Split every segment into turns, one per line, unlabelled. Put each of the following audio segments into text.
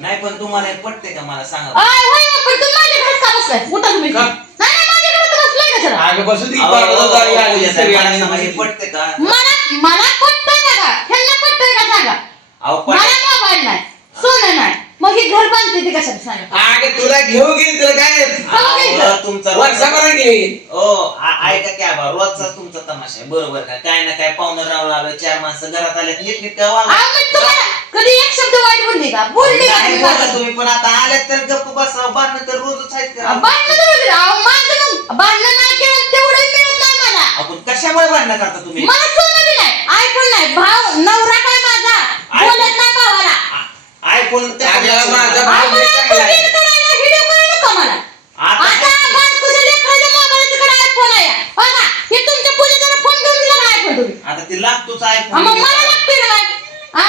नाही पण तुम्हाला हे पटते का मला सांगा
आय होय मग, पण तुम्ही माझ्या घरात का बसलाय? उठा तुम्ही.
का?
नाही नाही माझ्या घरात बसलाय का जरा.
अगं बसू दे
अहो,
बाळाला जाऊ या,
पूजा
सगळी
साहेब, मला
आली
सांगा, हे
माहिती.
पटते का?
मला मला पटतंय का का? ह्यांना पटतंय का सांगा?
अहो पट
मला मोबाईल नाही सोनं नाही. मग ही घर बांधते ते कशाला सांगा?
अगं तुला घेऊ घे
तुमचा
बरं
ओ आ- ऐका क्या बा रोजचा तुमचा तमाशा आहे. बरोबर का? काय ना काय पाहुणं रावलं आलं चार माणसं घरात आले नीट नीट का वागा
अहो, मी तुम्हाला कधी एक शब्द वाईट बोलली का? बोलली का
नाही
तुम्ही?
पण आता आल्यात तर गप्प बसा बांधणं तर रोजच आहेत का?
बांधणं तर होईल. अहो, माझं मग बांधणं नाही केलं तेवढं मिळत नाही मला.
आपण कशामुळे भांडणं करता तुम्ही?
मला सोनं बी नाही. आयफोन नाही. भाव नवरा काय माझा? बोलत नाही भावाला.
आयफोन
माझा भाव चांगला आहे.
फोन करायला व्हिडिओ करायला नको मला? आता बघा हे
आता ते लागतोच आयफोन
मग मला लागते हा.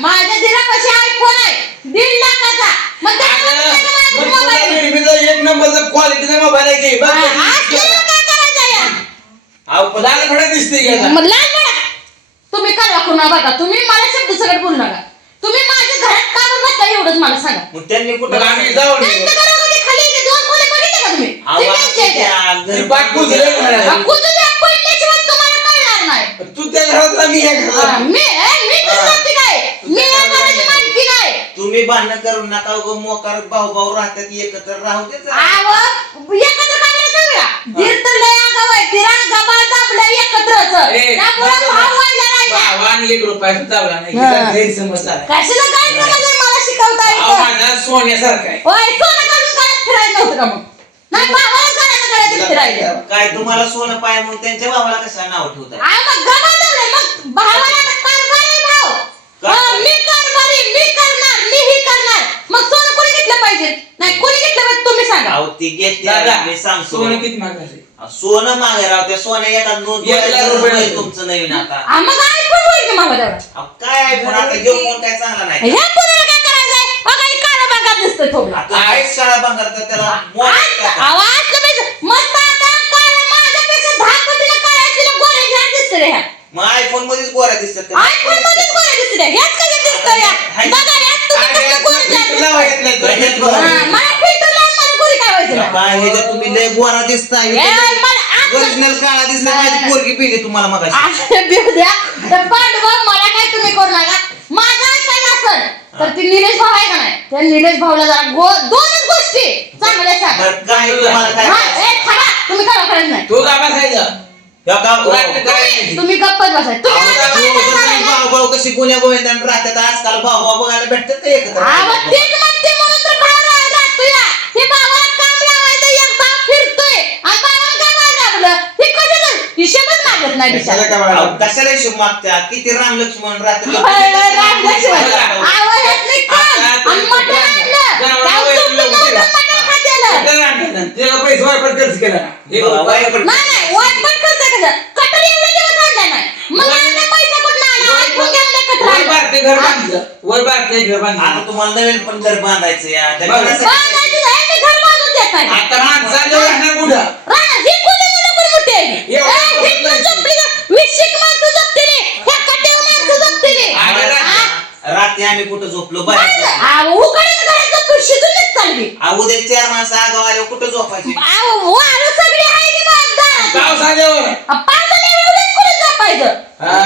माझ्या दिरापाशी आयफोन आहे. दीड लाखाचा. मग त्याला माझा
तुला
मोबाईल?
एक नंबरचा क्वालिटीचा मोबाईल आहे की? बघ
हा,
कधी
असलेलं काय करायचं या?
अहो पण
लाल खडा दिसते की आता.
मग लाल बडा तुम्ही काय वाकू नका बघा तुम्ही मला शब्द सगळं बोलू नका. तुम्ही माझ्या घरात का बरं बसला एवढंच मला सांगा.
मग त्यांनी कुठं
आम्ही जाऊ
त्यांच्या घरामध्ये खाली ते दोन खोले बघितले का तुम्ही.
अहो,
ते त्यांचे आहेत.
त्या
ती
घर-
बाग बुजले घरात.
कुजून पडल्याशिवाय तुम्हाला कळणार नाही.
तू त्या घरातला मी ह्या
हा,
घरात
मी ए, मी कुजवते काय मी या घराची मालकी नाही.
तुम्ही भांडणं करू नका उगं मोकार भाऊ भाऊ राहतात एकत्र राहू दे जरा.
आव एकत्र काय सांगा. धीर तर लय आगाव आहे. धीरा गबाळ दाबलं एकत्रच.
ए,
त्यामुळे भाव वाढला नाही.
भावा आणि एक रुपयाचा चावला नाही.
हा.
तिचा गैरसमज झाला.
कशाला काय करायचं मला शिकवता
अहो,
येतं
माझा सोन्यासारखा आहे.
ओय सोनं काढून काढत फिरायचं नव्हतं का मग? नाही. भावाला करायचं करायचं फिरायचं
काय तुम्हाला सोनं पाय म्हणून त्यांच्या भावाला नाव ठेवताय?
आ, मग गबाळ दाबलंय मग भावाला आता कारभार आहे भाव मी कारभारी मी करणार मी ही करणार. मग सोनं कोणी घेतलं पाहिजे? नाही कोणी घेतलं पाहिजे? तुम्ही सांगा.
अहो ती घेतली
दादा
मी सांगतो.
सोनं किती मागायचे
अहो, सोनं मागे राव त्या सोन्या एका दोन
एक लाख रुपये.
तुमचं नवीन आता.
आ, मग आयफोन होईल की मला तेवढा
अहो, काय आहे पण आता घेऊ कोण काय चांगला नाही
ह्या काय करायचंय बघा ही काळा भागात दिसतोय
काळा बंगार त्याला का?
आवाज तुम्ही मस्त आता काळा माझ्यापेक्षा दहा पटीला काळ्या तिला गोरे घ्या दिसते रे ह्या.
मग आयफोन मध्येच गोऱ्या दिसतात त्या.
मध्येच कशा दिसतोय बघा तुम्ही कसं दिसतोय. हा, मला लावून मला गोरी काय व्हायचं नाही.
काय ह्याच्यात तुम्ही लय गोरा दिसताय
ए, मला आज-
ओरिजिनल काळा दिसला माझी पोरगी पिली तुम्हाला मग
आज बिऊ द्या. तर मला काय तुम्ही करू नका माझा ऐकायला असेल तर ती निलेश भाऊ आहे का नाही त्या निलेश भाऊला जरा गो दोनच गोष्टी चांगल्या सांगा
बरं काय तुम्हाला काय
हा, ए, थांबा. तुम्ही काय करायचं नाही
तू काय बसायचं
या का-
करायचं?
तुम्ही गप्पच बसाय तुम्ही
अहो,
आता काय
दोघं
करणार
जण
आहे ना?
भाऊ भाऊ कशी गुन्ह्या गोविंदाने राहतात आजकाल भाऊ भाऊ बघायला भेटतात का एकत्र
हा, मग तेच म्हणते म्हणून तर भाव रा- राहतोय ना. हे भावाला काम लावायचं, एक भाव फिरतोय. आणि भावाला काय भाव लागलं? हे कशाचं? हिशोबच मागत नाही बिचारा.
कशाला काय
अहो,
वाटलं?
कशाला हिशोब मागत्या किती राम लक्ष्मण राहतात.
बघा. पैसे वापर खर्च केला
नाही, नाही? कटर एवढे दिवस आणले नाही. मग पैसा आला? घेऊन कटर
वर घर? बांधलं वर घर
आता तुम्हाला नवीन पण घर बांधायचं या
बांधायचं आहे, मी घर बांधून देत नाही.
आता माणसाचं राहणार कुठं
राणा, ही कुठे मुलं कुठे मोठी आहे?
एवढं
ए, ही
मोठं
तू
नाही.
जपली ना. विशिक माणसं जपतेली. ह्या कट्यावर माणसं जपतेली.
अगं, राणा.
हा?
रात्री आम्ही कुठं झोपलो?
बाहेर.
अहो, चार माणसं आगाव आले कुठं झोपायची?
हा.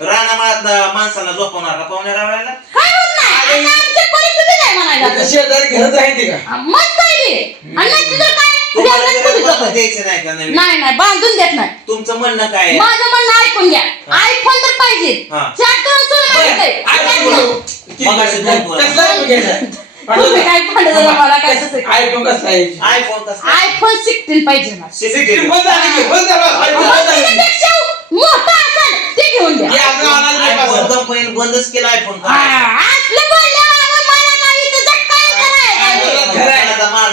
रानामाळात माणसाला झोपवणार का पाहुण्या रावळ्याला
काय होत नाही आता आमची परिस्थिती नाही म्हणायला
आता शेजारी घरच आहे ते का.
आणि नसती तर काय
तुम्हाला घरात
कुठे?
द्यायचं नाही का नवीन?
नाही नाही बांधून देत नाही.
तुमचं म्हणणं काय आहे?
माझं म्हणणं ऐकून घ्या. आयफोन तर पाहिजे.
हा.
चार तर मागितलंय. तुम्ही काय भांडत मला काय तसं
आहे?
आयफोन कसं
आयफोन सिक्स्टीन पाहिजे मला.
सीसीटीव्ही
बंद झाली की, बंद झालं. iPhone
मग
बंद झाली.
त्याच्यापेक्षा मोठा असेल ते घेऊन
नाही
आयफोन
पाहिजे.
कंपनीने बंदच केला आयफोन
असलं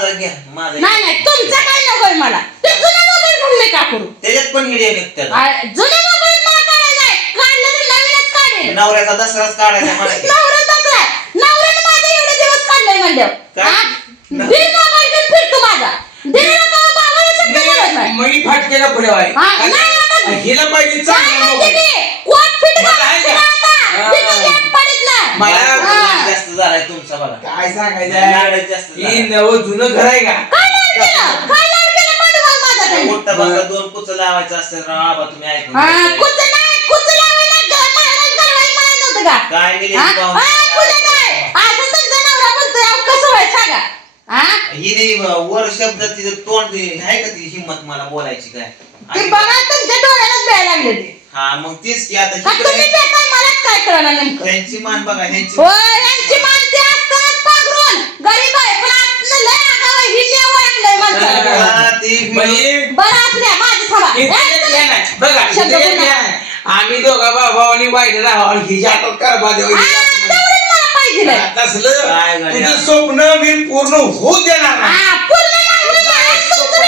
माझा घ्या माझा
नाही नाही तुमचं काय नकोय मला ते जुना मोबाईल घेऊन मी का करू
त्याच्यात पण हिडिओ निघतात
आ, जुना मोबाईल मला काढायचा आहे काढलं तर नवीनच काढेल
नवऱ्याचा दसराच काढायचा मला की.
नवरा तसा आहे. नवऱ्यानं माझं एवढे दिवस काढलंय म्हणल्यावर
काय?
हा? मोबाईल घेऊन फिरतो माझा दीड नका बाबाला बोलत नाही
मणी फाटकेला पुढे आहे
हा, नाही आता-
आणि हिला पाहिजे
काय
चांगला
म्हणते
मोबाईल
ते? कोट फिट
मला
घाल
आहे का?
आता.
हा.
झालाय तुमचा बघा
काय सांगायचं
लाडच जास्त
ही
झालाय.
नवं जुनं घर आहे का
काय लाड केलं काय लाड केलं पांडुभाऊ माझा काही
मोठा बसा दोन कुच लावायचं असतं राव आबा तुम्ही ऐकून
हा
घ्या.
कुच नाही कुच लावायला ग- महाराज घालवायला मला नव्हतं का
काय निलेश
हा?
भाऊ
हा, कुठं काय? असं तुमचा नवरा बोलतोय, अहो, कसं व्हायचं सांगा? हा?
ही नाही वर शब्द तिचं तोंड आहे का ती हिंमत मला बोलायची काय
ते
आणि-
बघा तुमच्या डोळ्यालाच द्यायला लागले ते.
हा मग तीच की आता
तुम्ही देताय, मलाच काय कळणार नेमकं.
ह्यांची मान बघा ह्यांची
होय, यांची माणसे असतात पांघरून. गरीब आहे, पण लय आहे. ही ओळखलंय माणसाला.
हा, ती
म्हणजे
बरं माझं थांबा.
हे
हे.
बघा. आम्ही दोघा भावानी वाईट राहावं आणि हिच्या हातात कारभार देऊ
हा, तेवढंच मला पाहिजे
तसलं
काय गड्या?
तुझं स्वप्न मी पूर्ण होऊ देणार नाही
हा, पूर्ण पूर्ण.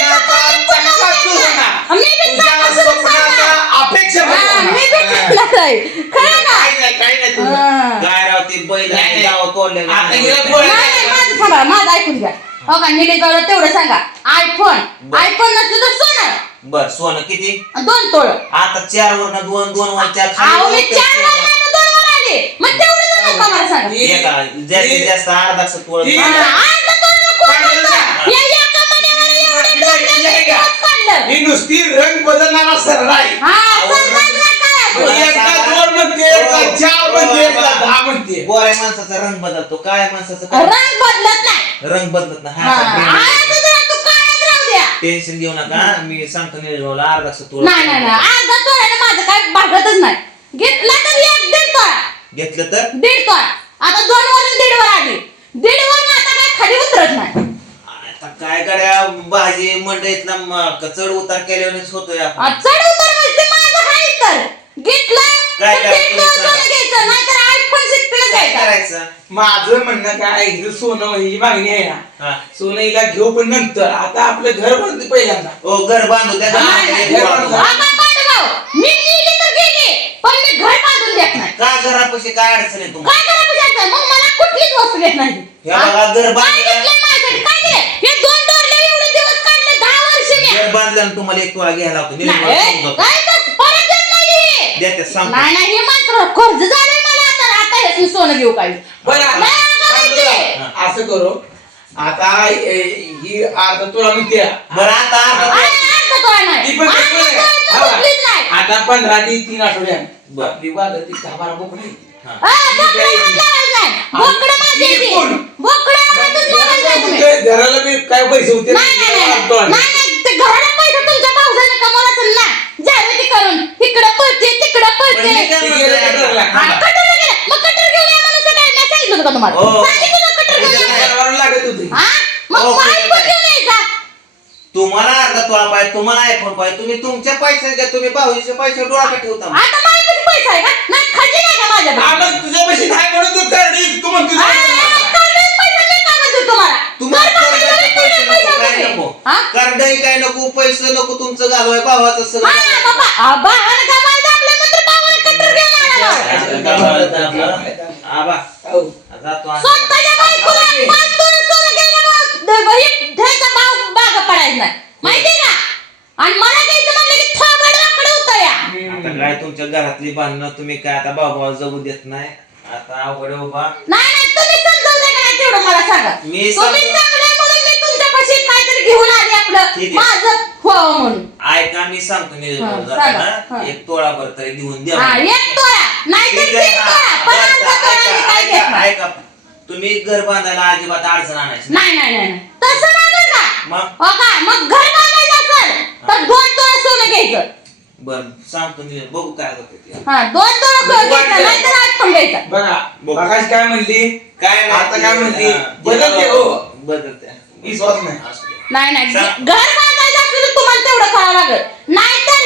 होणार.
मी बी
तुझ्या
चांगलं सुरू
स्वप्नाचा
सांगा.
अपेक्षा
हा,
होणार.
मी बी चांगलं आहे. खरं ना?
काही नाही काही नाही तुझं.
हा.
काय राव ती बैल
नाही, नाही.
गाव तोडले
आता हिला
नाही,
बोल.
नाही, माझं थांबा, माझं ऐकून घ्या. हो का, भाऊला तेवढं सांगा. आयफोन
बरं.
आयफोन नसलं तर सोनं
बर सोनं किती
दोन तोळ
आता चार वरनं दोन दोन वर चार
अहो मी चार वर नाही, दोन वर आले मग तेवढं मला सांगा
ती-
एका जास्तीत जास्त अर्धा तोळ
ती-
हा, तोळ. या एका एवढं तोडलं, काढलं.
ही नुसती रंग बदलणारा सरळ आहे
हा,
म्हणते एकदा चार म्हणते एकदा दहा म्हणते.
गोऱ्या माणसाचा रंग बदलतो काय माणसाचं काय?
रंग बदलत नाही.
रंग बदलत नाही.
हा, आज जरा तू काळात राहू द्या.
टेन्शन घेऊ नका. मी सांगतो निरोला अर्धा तोळ
नाही नाही नाही. अर्धा तोळ्यानं माझं काय भागतच नाही. घेतला तर एक दीड तोळा.
घेतलं तर?
दीड तोळा. आता दोन वरून दीड वर आली. दीड वर आता काय खाली उतरत नाही.
आता काय गड्या भाजी मंडईतला म- चढ उतार केल्यानेच होतोय आपण.
आ, चढ उतर म्हणजे माझं आहे तर. घेतलं
काय करायचं
घ्यायचं नाहीतर आयफोन
काय
घ्यायचा
करायचं?
माझं म्हणणं काय हिचं सोनं ही मागणी आहे ना.
हा.
सोनं हिला घेऊ पण नंतर. आता आपलं घर बनते पहिल्यांदा.
ओ घर बांधू
नाही, नाही, घर
बांधू.
बांधू.
आता पांडुभाऊ मी गेली तर गेली पण मी घर बांधून देत नाही.
का घरापाशी काय अडचण आहे तुम्हाला?
काय करा बुजायचं मग मला कुठलीच वस्तू घेत नाही.
हे बघा, घर
काय
बांधलं.
घेतलंय माझ्यासाठी? काय केलंय हे दोन डोरले एवढे दिवस काढले दहा वर्ष मी.
घर बांधल्यानं तुम्हाला एक तोळा घ्यायला होतो
नाही. काय तर हे.
देते सांगतो
नाही नाही हे मात्र कर्ज झालंय मला आता आता हेच मी सोनं घेऊ काय
बरं
नाही, नाही.
आता असं करू आता ए, ही अर्धा तुला म्हणते
बरं आता
नाही.
ती पण
अर्धा
पेपर आहे.
तोळ्याचं
हा बा.
कुठलीच नाही.
आता पंधरा ते तीन आठवड्यात
बरं.
आपली बाजार ती दहा बारा बोकडी
हा.
अ, बोकडं लावायचं नाही. बोकडं माझी
ती
आहे ती.
कोण?
बोकडं आणायचंच लावायचं नाही तुम्ही.
ते घराला बी काय पैसे होते
नाही, नाही, नाही, नाही. नाही, नाही, ते घराला पैसे तुमच्या भाऊजाने कमवला असेल ना. करून. इकडं पळते, तिकडं पळते.
आता?
हा, कटोरा गेला. मग कटोरा घेऊन या म्हणून सकाळी मी सांगितलं होतं का तुम्हाला?
हो.
सांगितलं होतं कटोरा घेऊन या म्हणून.
घरावर लागत होती
हा? मग
हो,
माईक
ठीक
पण
आहे.
घेऊन यायचा.
तुम्हाला अर्धा तोळा पाहिजे तुम्हाला आयफोन पाहिजे तुम्ही तुमच्या पैसे द्या तुम्ही भाऊजीचे पैसे डोळा का ठेवता
आता माईकच पैसा आहे का? नाही, खजिना आहे का माझ्याकडे?
आम्ही तुझ्या पैसे नाही म्हणून तू करडी तू म्हणते
हा?
कर्जही काय नको पैसे नको तुमचं घालवाय भावाचं
हा,
सगळं
बाबा. आला
आपलं. आबा
हो.
जातो आम्ही. आता काय तुमच्या घरातली भांडणं तुम्ही काय आता भाऊ जगू देत नाही आता अवघड आहे उभा
सांगा.
मी
घेऊन आपलं
ठीक आहे.
माझं व्हावं म्हणून
ऐका मी सांगतो
हा.
जाताना
हा.
एक तोळा भर तरी देऊन द्या
हा एक तोळा नाहीतर
ठीक आहे,
तीन
हा.
तोळा पण
ऐका,
अर्धा तोळा मी काय
ऐका,
घेत नाही.
ऐका. तुम्ही घर बांधायला अजिबात अडचण आणायची नाही.
नाही नाही नाही नाही. तसं नाही बरं का
मग
हो का मग घर बांधायचं असेल तर दोन तोळा सोनं घ्यायचं
बर सांगतो निलेश बघू काय होतं ते
हा दोन तोळा घ्यायचं नाही तर आठवण घ्यायचं
बघा
बघ.
बघाच काय म्हणली
काय नाही
आता काय म्हणली
हा,
बदलते हो
बदलते
विश्वास नाही
असू.
नाही नाही. घर बांधायचं असलं तर तुम्हाला तेवढं करावं लागेल नाहीतर